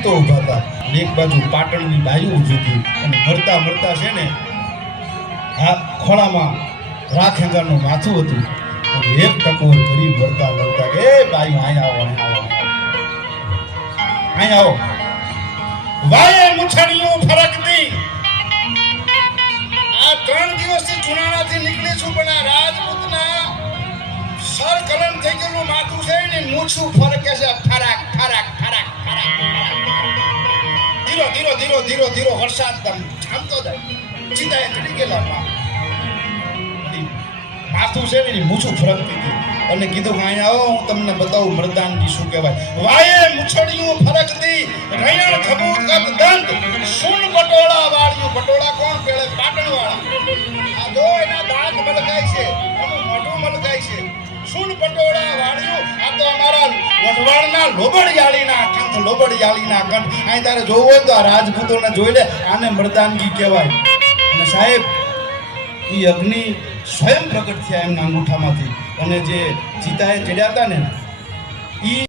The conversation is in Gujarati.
રાજપૂતો ઊભા હતા અને એક બાજુ પાટણની બાયું ઊભી હતી અને મરતા મરતા છે ને ખોળામાં રાખેંગાનું માથું હતું અને એક ટકોર ગરીબ મરતા મરતા કે એ બાયું અહીં આવો વાયે મુછડીઓ ફરકતી આ 3 દિવસથી જુનાણાથી નીકળી છું પણ આ રાજપૂતના સર કલમ થઈ ગયેલું માથું છે ને મૂછું ફરકે છે ફરાક ફરાક ફરાક ફરાક ધીરો ધીરો ધીરો ધીરો ધીરો વરસાદ થામતો જાય ચિતાએ ચડી ગયેલા માથું છે ને મૂછું ફરકતી હતી અને કીધું કે અહીં આવો હું તમને બતાવું મરદાનગી શું કહેવાય વાયે મુછડીઓ ફરકતી રૈયણ ખબૂત કદ દંત સુન પટોળા વાળ્યું પટોળા કોણ પેલે પાટણ વાળા આ જો એના દાંત મલકાય છે એનું મોઢું મલકાય છે સુન પટોળા વાળ્યું આ તો અમારા વઢવાણના લોબડિયાળીના કંઠ અહીં તારે જોવું હોય તો આ રાજપૂતોને જોઈ લે આને મરદાનગી કહેવાય અને સાહેબ એ અગ્નિ સ્વયં પ્રગટ થયા એમના અંગૂઠામાંથી અને જે ચિતાએ ચડ્યા હતા ને એ